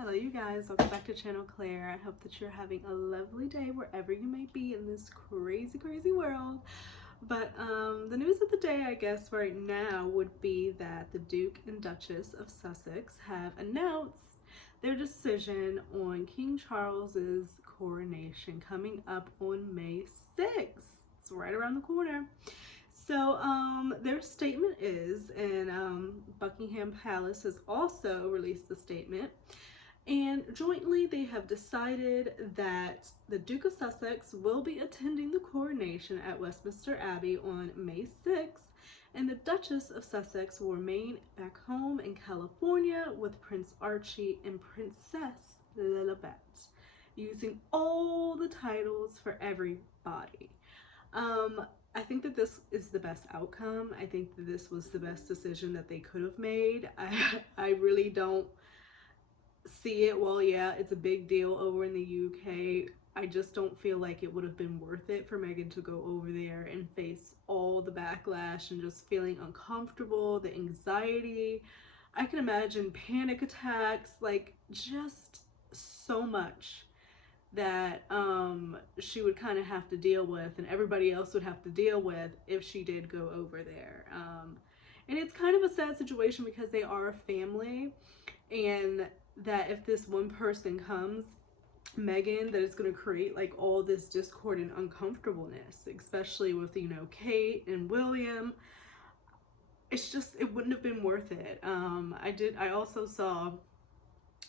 Hello you guys, welcome back to channel Claire. I hope that you're having a lovely day wherever you may be in this crazy world. But the news of the day, I guess right now, would be that the Duke and Duchess of Sussex have announced their decision on King Charles's coronation coming up on May 6th. It's right around the corner. So their statement is, and Buckingham Palace has also released a statement, and jointly they have decided that the Duke of Sussex will be attending the coronation at Westminster Abbey on May 6th, and the Duchess of Sussex will remain back home in California with Prince Archie and Princess Lilibet, using all the titles for everybody. I think that this is the best outcome. I think that this was the best decision that they could have made. I really don't see it. Well, yeah, it's a big deal over in the UK. I just don't feel like it would have been worth it for Meghan to go over there and face all the backlash and just feeling uncomfortable, the anxiety. I can imagine panic attacks, like just so much that she would kind of have to deal with, and everybody else would have to deal with if she did go over there. And it's kind of a sad situation because they are a family, and that if this one person comes, Meghan, that it's going to create like all this discord and uncomfortableness, especially with, you know, Kate and William. It's just, it wouldn't have been worth it. I also saw,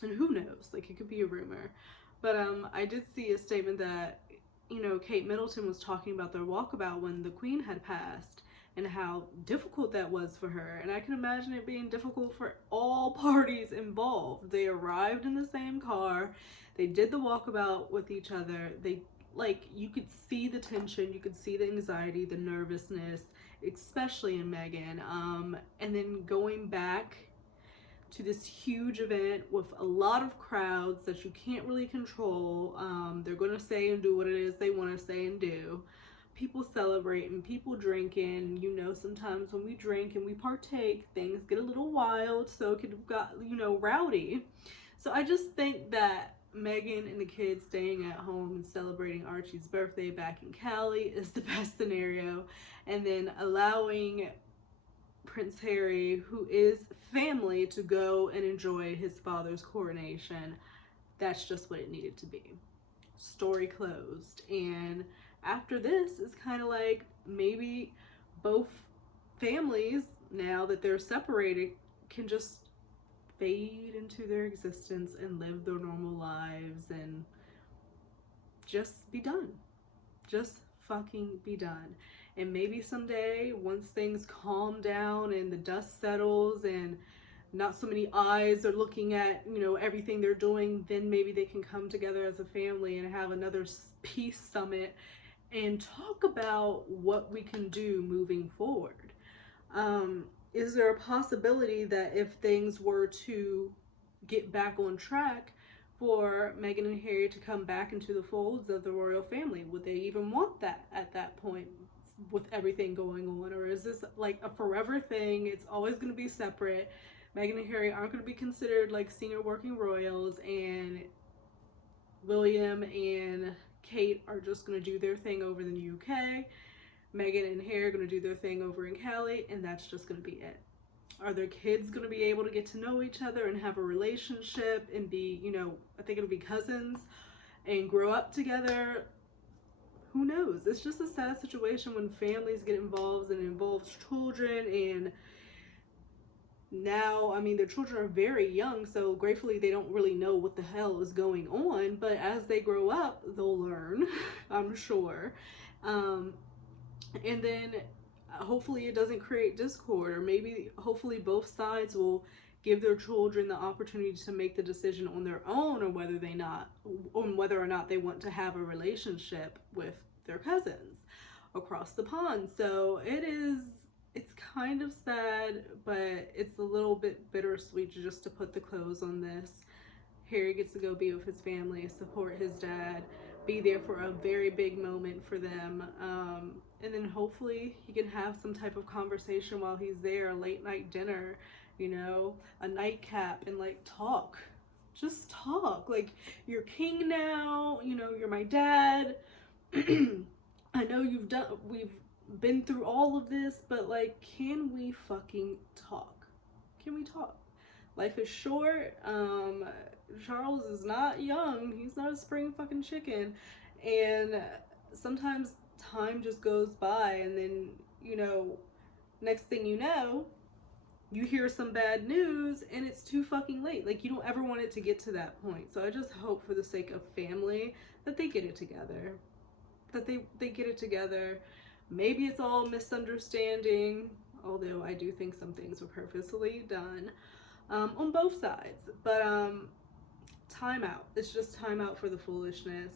and who knows, like it could be a rumor, but I did see a statement that, you know, Kate Middleton was talking about their walkabout when the Queen had passed and how difficult that was for her. And I can imagine it being difficult for all parties involved. They arrived in the same car, they did the walkabout with each other. They, like, you could see the tension, you could see the anxiety, the nervousness, especially in Meghan. And then going back to this huge event with a lot of crowds that you can't really control. They're going to say and do what it is they want to say and do. People celebrating, people drinking. You know, sometimes when we drink and we partake, things get a little wild, so it could have got, you know, rowdy. So I just think that Meghan and the kids staying at home and celebrating Archie's birthday back in Cali is the best scenario, and then allowing Prince Harry, who is family, to go and enjoy his father's coronation. That's just what it needed to be. Story closed. And after this, it's kind of like maybe both families, now that they're separated, can just fade into their existence and live their normal lives and just be done. Just fucking be done. And maybe someday, once things calm down and the dust settles and not so many eyes are looking at, you know, everything they're doing, then maybe they can come together as a family and have another peace summit and talk about what we can do moving forward. Is there a possibility that if things were to get back on track, for Meghan and Harry to come back into the folds of the royal family? Would they even want that at that point with everything going on? Or is this like a forever thing? It's always going to be separate. Meghan and Harry aren't going to be considered like senior working royals, and William and Kate are just going to do their thing over in the UK. Meghan and Harry are going to do their thing over in Cali, and that's just going to be it. Are their kids going to be able to get to know each other and have a relationship and be, you know, I think it'll be cousins and grow up together? Who knows? It's just a sad situation when families get involved and it involves children. And now, I mean, their children are very young, so gratefully they don't really know what the hell is going on. But as they grow up, they'll learn, I'm sure. And then hopefully it doesn't create discord, or maybe hopefully both sides will give their children the opportunity to make the decision on their own, or whether or not they want to have a relationship with their cousins across the pond. So it's kind of sad, but it's a little bit bittersweet just to put the close on this. Harry gets to go be with his family, support his dad, be there for a very big moment for them. And then hopefully he can have some type of conversation while he's there, a late night dinner, you know, a nightcap, and like talk just talk. Like, you're king now, you know, you're my dad. I know we've been through all of this, but like, can we fucking talk? Can we talk? Life is short. Charles is not young. He's not a spring fucking chicken. And sometimes time just goes by, and then, you know, next thing you know, you hear some bad news and it's too fucking late. Like, you don't ever want it to get to that point. So I just hope, for the sake of family, that they get it together. That they get it together. Maybe it's all misunderstanding, although I do think some things were purposely done on both sides. But time out. It's just time out for the foolishness.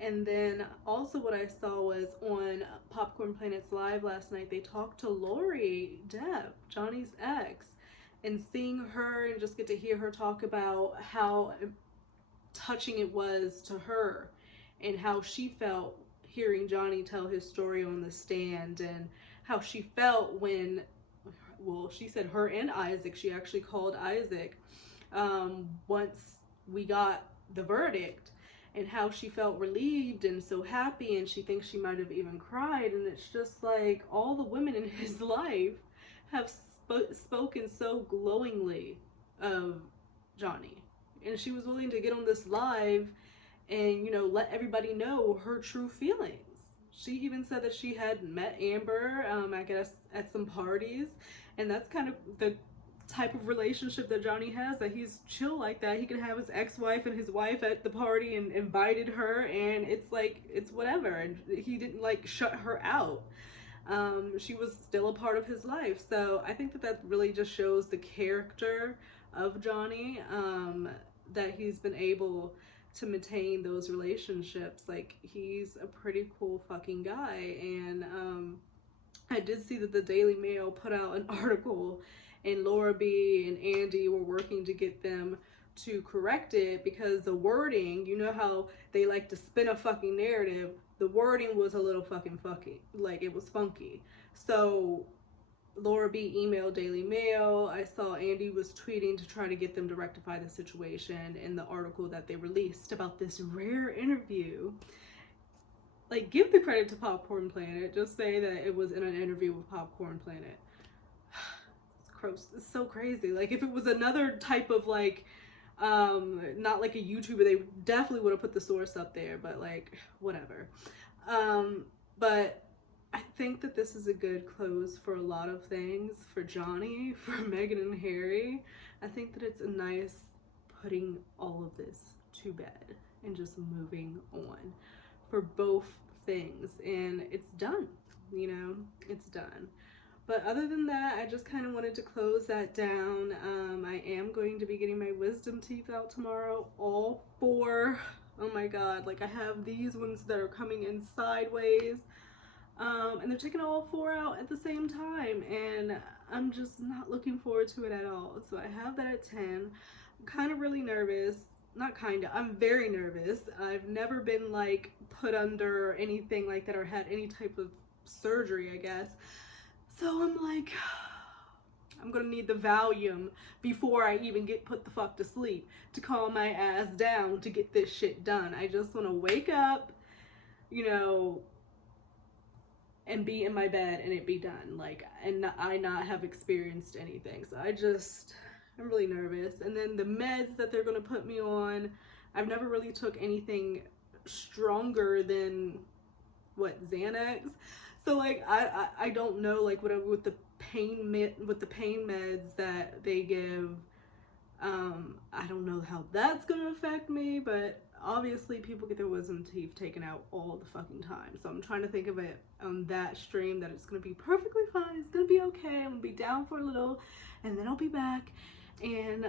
And then also what I saw was on Popcorn Planet's Live last night, they talked to Lori Depp, Johnny's ex, and seeing her and just get to hear her talk about how touching it was to her and how she felt hearing Johnny tell his story on the stand, and how she felt when, well, she said her and Isaac, she actually called Isaac once we got the verdict, and how she felt relieved and so happy, and she thinks she might have even cried. And it's just like, all the women in his life have spoken so glowingly of Johnny, and she was willing to get on this live and, you know, let everybody know her true feelings. She even said that she had met Amber, I guess, at some parties, and that's kind of the type of relationship that Johnny has, that he's chill like that. He can have his ex-wife and his wife at the party and invited her, and it's like, it's whatever, and he didn't like shut her out. She was still a part of his life. So I think that really just shows the character of Johnny, that he's been able to maintain those relationships. Like, he's a pretty cool fucking guy. And I did see that the Daily Mail put out an article, and Laura B and Andy were working to get them to correct it, because the wording, you know how they like to spin a fucking narrative, the wording was a little fucking funky. Like, it was funky. So Laura B emailed Daily Mail. I saw Andy was tweeting to try to get them to rectify the situation in the article that they released about this rare interview. Like, give the credit to Popcorn Planet. Just say that it was in an interview with Popcorn Planet. It's gross. It's so crazy. Like, if it was another type of, like, not like a YouTuber, they definitely would have put the source up there, but like, whatever. But I think that this is a good close for a lot of things, for Johnny, for Meghan and Harry. I think that it's a nice putting all of this to bed and just moving on for both things. And it's done, you know, it's done. But other than that, I just kind of wanted to close that down. I am going to be getting my wisdom teeth out tomorrow, all four. Oh my God, like, I have these ones that are coming in sideways. And they're taking all four out at the same time, and I'm just not looking forward to it at all. So I have that at 10. I'm kind of really nervous. Not kind of, I'm very nervous. I've never been like put under anything like that or had any type of surgery, I guess. So I'm like, I'm gonna need the Valium before I even get put the fuck to sleep to calm my ass down to get this shit done. I just want to wake up, you know, and be in my bed and it be done, like, and I not have experienced anything. So I'm really nervous. And then the meds that they're gonna put me on, I've never really took anything stronger than Xanax. So like, I don't know, like, what with the pain meds that they give, I don't know how that's gonna affect me, but obviously people get their wisdom teeth taken out all the fucking time. So I'm trying to think of it on that stream, that it's gonna be perfectly fine, it's gonna be okay, I'm gonna be down for a little, and then I'll be back, and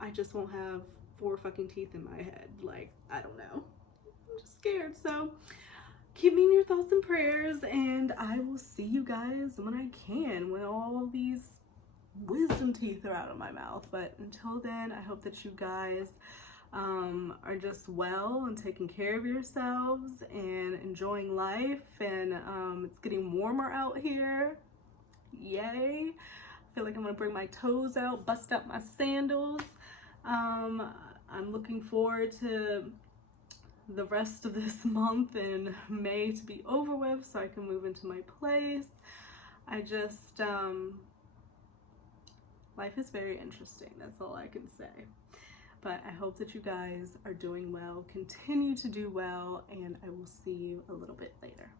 I just won't have 4 fucking teeth in my head. Like, I don't know, I'm just scared. So keep me in your thoughts and prayers, and I will see you guys when I can, when all these wisdom teeth are out of my mouth. But until then, I hope that you guys are just well and taking care of yourselves and enjoying life. And it's getting warmer out here. Yay. I feel like I'm gonna bring my toes out, bust out my sandals. I'm looking forward to the rest of this month in May to be over with so I can move into my place. I just, life is very interesting. That's all I can say. But I hope that you guys are doing well, continue to do well, and I will see you a little bit later.